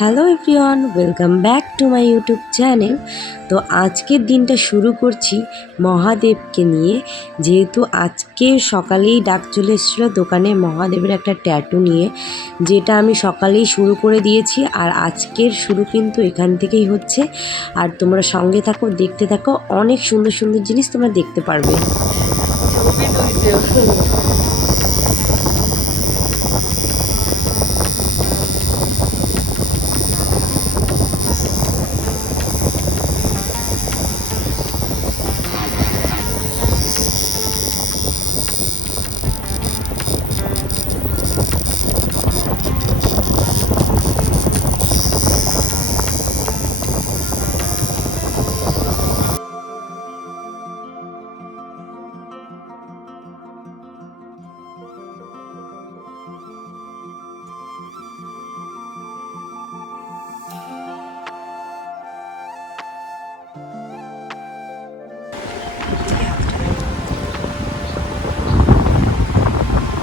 Hello everyone, welcome back to my YouTube channel. তো আজকের দিনটা শুরু করছি মহাদেবকে নিয়ে। যেহেতু আজকে সকালেই ডাক চলে এসেছিলো দোকানে মহাদেবের একটা ট্যাটু নিয়ে, যেটা আমি সকালেই শুরু করে দিয়েছি। আর আজকের শুরু কিন্তু এখান থেকেই হচ্ছে। আর তোমরা সঙ্গে থাকো, দেখতে থাকো, অনেক সুন্দর সুন্দর জিনিস তোমরা দেখতে পারবে।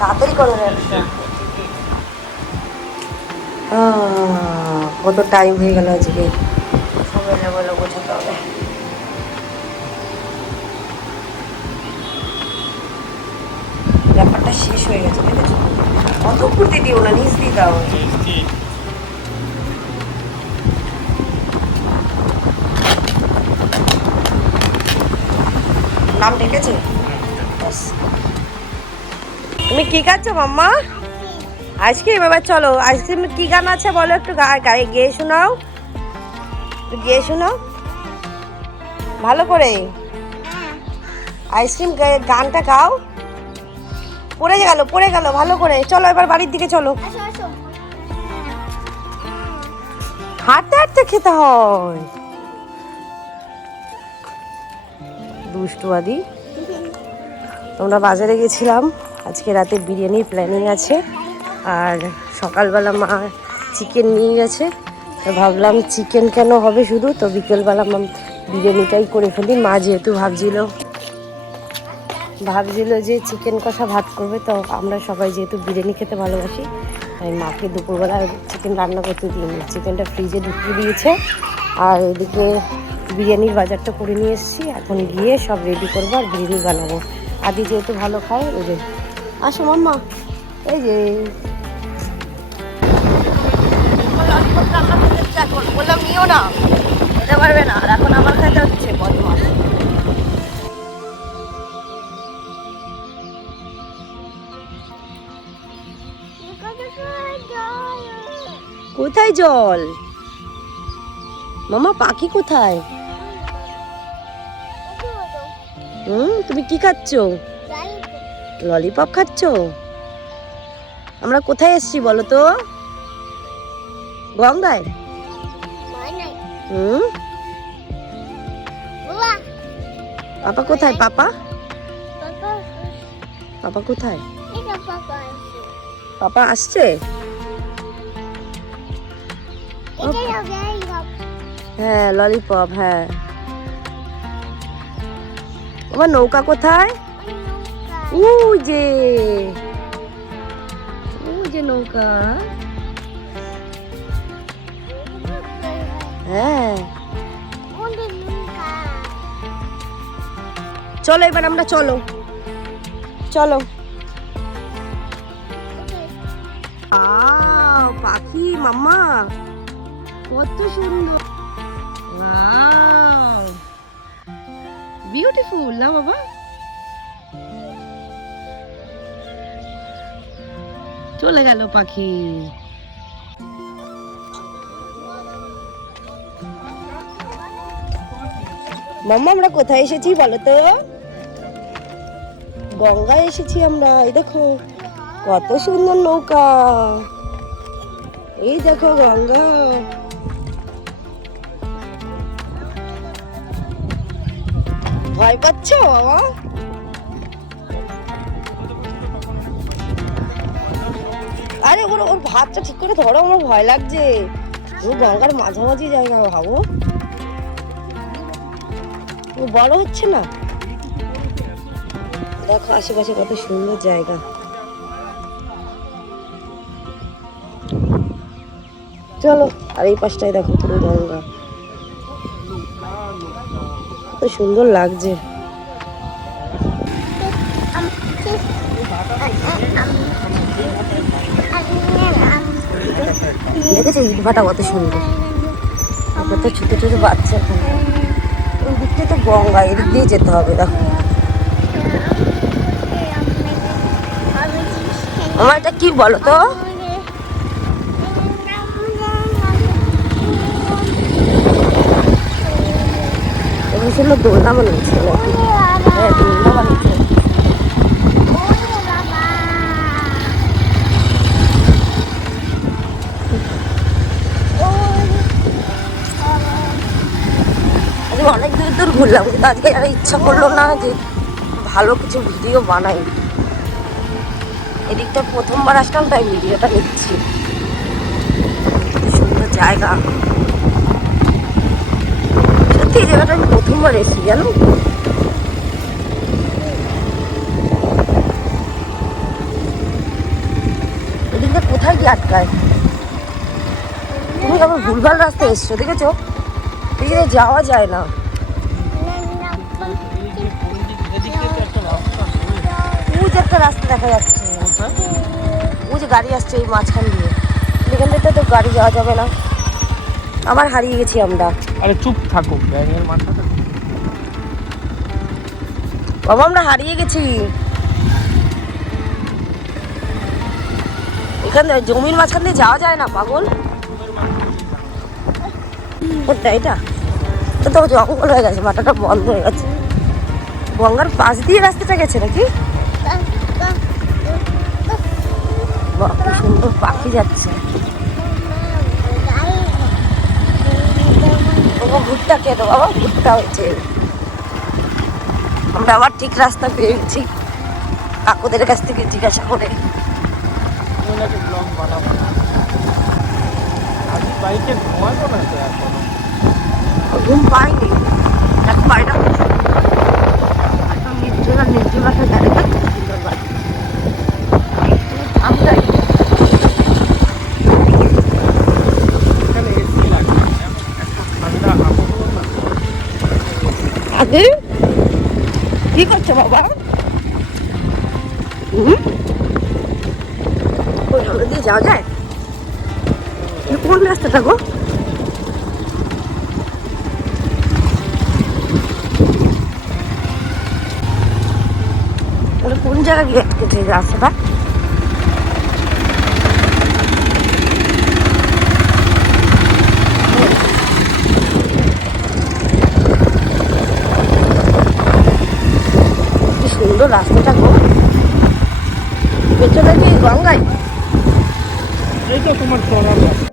তাড়াতাড়ি করো একটা। কত টাইম হয়ে গেল আজকে, সময় বলে বোঝাতে হবে। ব্যাপারটা শেষ হয়ে গেছে, দেখেছো? অত কুর্তি দিও না, নিচ দিয়ে দাও। নাম ডেকেছে। তুমি কি খাচ্ছ মাম্মা? আইসক্রিম। এবার চলো, আইসক্রিম কি গান আছে বলো, একটু গায়ে গেয়ে শোনাও, একটু গেয়ে শোনাও ভালো করে। আইসক্রিম গানটা গাও। পড়ে গেল ভালো করে। চলো এবার বাড়ির দিকে চলো। হাঁটতে হাঁটতে খেতে হয়, দুষ্টুয়াদি। আমরা বাজারে গেছিলাম, আজকে রাতে বিরিয়ানির প্ল্যানিং আছে। আর সকালবেলা মা চিকেন নিয়ে গেছে, তো ভাবলাম চিকেন কেন হবে শুধু, তো বিকেলবেলা মা বিরিয়ানিটাই করে ফেলি। মা যেহেতু ভাবছিল যে চিকেন কষা ভাত করবে, তো আমরা সবাই যেহেতু বিরিয়ানি খেতে ভালোবাসি, তাই মাকে দুপুরবেলা চিকেন রান্না করতে দিইনি, চিকেনটা ফ্রিজে ঢুকিয়ে দিয়েছে। আর ওইদিকে বিরিয়ানির বাজারটা করে নিয়ে এসেছি, এখন গিয়ে সব রেডি করবো আর বিরিয়ানি বানাবো। আদি যেহেতু ভালো খায়, ওই যে আসো মাম্মা, এই যে বললাম নিও না, খেতে পারবে না। আর এখন আমার খাইতে হচ্ছে, বদমাস। কোথায় জল মামা? পাখি কোথায়? তুমি কি খাচ্ছ? ললিপপ খাচ্ছ? আমরা কোথায় এসেছি বলো তো? গঙ্গায়। পাপা কোথায়? পাপা পাপা কোথায়? পাপা আসছে। হ্যাঁ ললিপপ, হ্যাঁ। আমার নৌকা কোথায়? ওই যে নৌকা। হ্যাঁ চলো এবার আমরা, চলো চলো। পাখি মাম্মা কত সুন্দর, বিউটিফুল না বাবা? চলে গেল পাখি। মাম্মা আমরা কোথায় এসেছি বলো তো? গঙ্গায় এসেছি আমরা। এই দেখো কত সুন্দর নৌকা, এই দেখো গঙ্গা। ভয় পাচ্ছ বাবা? আরে ওর ভাতটা ঠিক করে ধরো, আমার ভয় লাগছে। ও গঙ্গার মাঝামাঝি জায়গা, ভাবো ও বড় হচ্ছে না। দেখো আশেপাশে কত সুন্দর জায়গা। চলো। আর এই পাশটায় দেখো পুরো গঙ্গা, কত সুন্দর লাগছে। দেখেছো ইট ভাটা কত সুন্দর, কত ছোট ছোট বাচ্চা। ওই দিকটাই তো গঙ্গা, এদিক দিয়ে যেতে হবে। দেখো আমার এটা কি বলো তো, সুন্দর দোলনা বানিয়েছে নাকি? হ্যাঁ দোলনা বানিয়েছে। আজকে অনেক দূর দূর ঘুরলাম, কিন্তু আজকে আর ইচ্ছা করলো না যে ভালো কিছু ভিডিও বানাই। এদিকটা প্রথমবার আসলাম তাই ভিডিওটা নিচ্ছি। কত সুন্দর জায়গা, সত্যি এই জায়গাটা আমি প্রথমবার এসেছি জানো। এদিকটা কোথায় গিয়ে আটকায়? তুমি আবার ভুলভাল রাস্তায় এসছো, দেখেছো? এদিকে যাওয়া যায় না। ওই যে একটা রাস্তা দেখা যাচ্ছে, ওই যে গাড়ি আসছে এই মাঝখান দিয়ে, এখান থেকে তো গাড়ি যাওয়া যাবে না। আবার হারিয়ে গেছি আমরা। আরে চুপ থাকো, ব্যাঙের মাথাটা। বাবা আমরা হারিয়ে গেছি। এখানে জমির মাঝখান দিয়ে যাওয়া যায় না পাগল। কোনটা এটা? এটা তো জঙ্গল হয়ে গেছে, মাথাটা বন্ধ হয়ে গেছে। গঙ্গার পাশ দিয়ে রাস্তাটা গেছে নাকি? বাহ কি সুন্দর পাখি যাচ্ছে। বাবা ভুট্টা খেয়ে দাও, বাবা ভুট্টা হয়েছে। আমরা আবার ঠিক রাস্তা পেয়ে গেছি কাকুদের কাছ থেকে জিজ্ঞাসা করে। বাইকে ঘুমাতো না তো এখনো? ঘুম পাইনি, এখন বাড়িটা নির্জলা নির্জলাটা জায়গা, সুন্দর বাড়ি। আমরাই এখানে এসি লাগে, ঠান্ডা আবহাওয়া না। আগে কি করছো বাবা? ওই জল দিয়ে যাওয়া যায়? কোন রাস্তাটা গো? কোন জায়গায় গিয়ে আটকেছে এই রাস্তাটা? কি সুন্দর রাস্তাটা গো, পেছনে কি গঙ্গায়? এই তো তোমার চলার রাস্তা।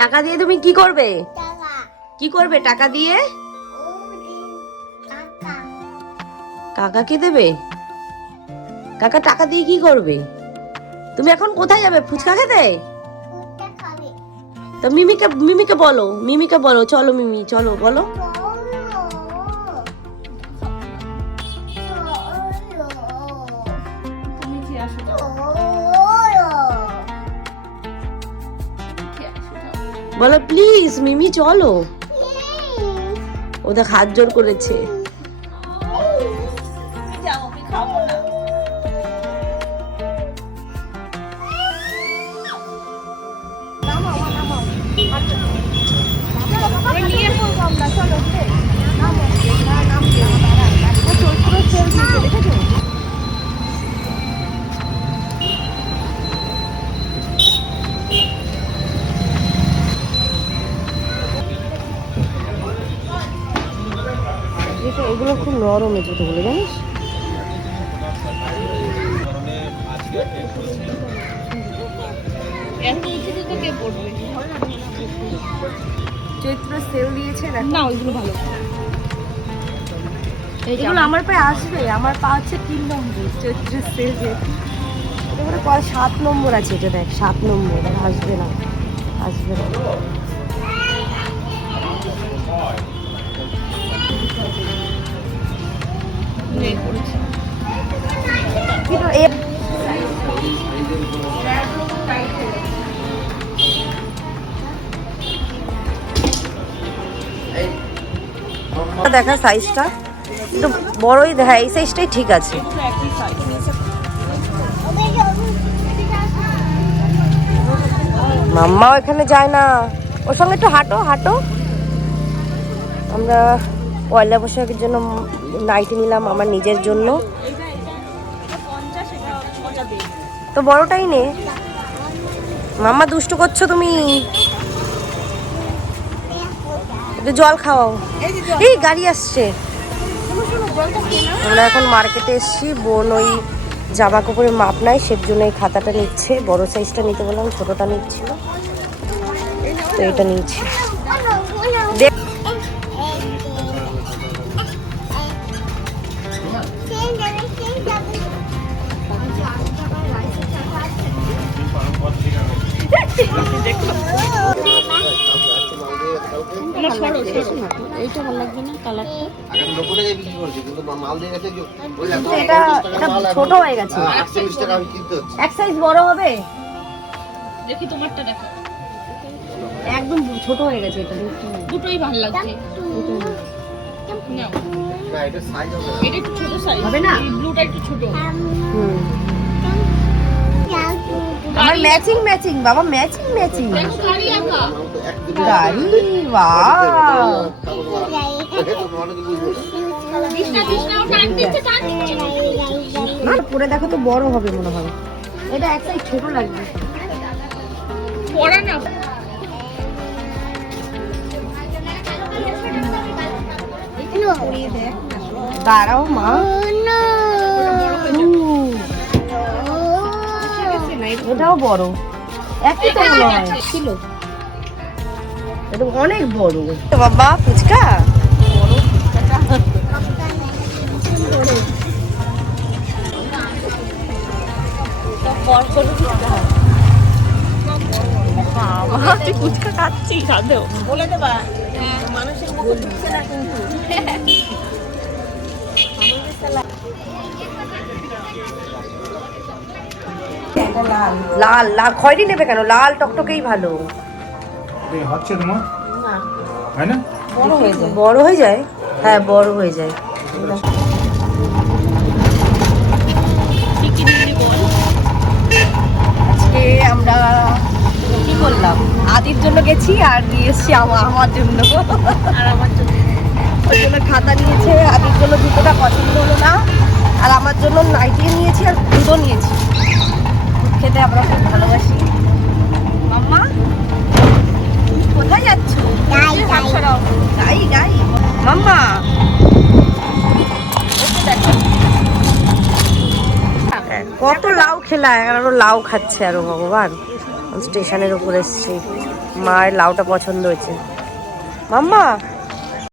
টাকা দিয়ে তুমি কি করবে? কি করবে টাকা দিয়ে? কাকাকে দেবে? কাকা টাকা দিয়ে কি করবে? তুমি এখন কোথায় যাবে? ফুচকা খেতে? তো মিমিকে বলো, মিমিকে বলো, চলো মিমি চলো বলো। বলো প্লিজ মিমি চলো। ওদের হাত জোর করেছে। এগুলো খুব নরম এই জুতোগুলো জানিস। চৈত্র সেল দিয়েছে না, ওইগুলো ভালো। এগুলো আমার পায়ে আসবে, আমার পা হচ্ছে 3 নম্বর চৈত্র সেল দিয়েছে। এটা পরে 7 নম্বর আছে, এটা দেখ 7 নম্বর, আসবে না আসবে না। দেখা সাইজটা একটু বড়ই দেখা, এই সাইজটাই ঠিক আছে। মাম্মাও এখানে যায় না, ওর সঙ্গে একটু হাঁটো হাঁটো। আমরা পয়লা বৈশাখের জন্য নাইটি নিলাম আমার নিজের জন্য। তো বড়টাই নে। মাম্মা দুষ্টু করছো তুমি, একটু জল খাওয়াও। এই গাড়ি আসছে। আমরা এখন মার্কেটে এসেছি, বোন ওই জামা কাপড়ের মাপ নাই, সের জন্য এই খাতাটা নিচ্ছে। বড় সাইজটা নিতে বললাম, ছোটটা নিচ্ছিল, তো এটা নিচ্ছি। এইটা ভালো লাগবে না কালারটা? এটা ছোট হয়ে গেছে, এক সাইজ বড় হবে। দেখি তোমারটা দেখো, একদম ছোট হয়ে গেছে এটা। দুটোই ভালো লাগছে। নাও, এটা একটু ছোট সাইজ হবে না? এই ব্লুটা একটু ছোট। আমার ম্যাচিং ম্যাচিং বাবা, ম্যাচিং ম্যাচিং দেখো গাড়ি আঁকা। গাড়ি। বাহ, কৃষ্ণা কৃষ্ণা ও টান দিচ্ছে টান দিচ্ছে। না পরে দেখো তো বড় হবে মনে হয়। এটা এক সাইজ ছোট লাগবে। পড়া না দাঁড়াও মা। এটাও বড়, একই তো মনে হয় ছিল। এটা অনেক বড় বাবা ফুচকা। ফুচকা খাচ্ছি সাধেও বলে দেবা মানুষের মুখে ঢুকছে না কিন্তু। লাল লাল খয়েরি নেবে কেন? লাল টকটকেই ভালো। হচ্ছে তোমার হয় না? বড় হয়ে যায়, বড় হয়ে যায়। হ্যাঁ বড় হয়ে যায়। আজকে আমরা কি করলাম, আদির জন্য গেছি আর নিয়ে এসছি আমার জন্য। আর আমার জন্য ওর জন্য খাতা নিয়েছে, আদির জন্য জুতোটা পছন্দ হলো না, আর আমার জন্য নাইটি নিয়েছি আর দুধও নিয়েছি। দুধ খেতে আমরা খুব ভালোবাসি। মাম্মা কোথায় যাচ্ছ? গাই গাই মাম্মা। কত লাউ খেলা, আরো লাউ খাচ্ছে আরো। ভগবান, স্টেশনের উপর এসছি, মায়ের লাউটা পছন্দ হয়েছে। মাম্মা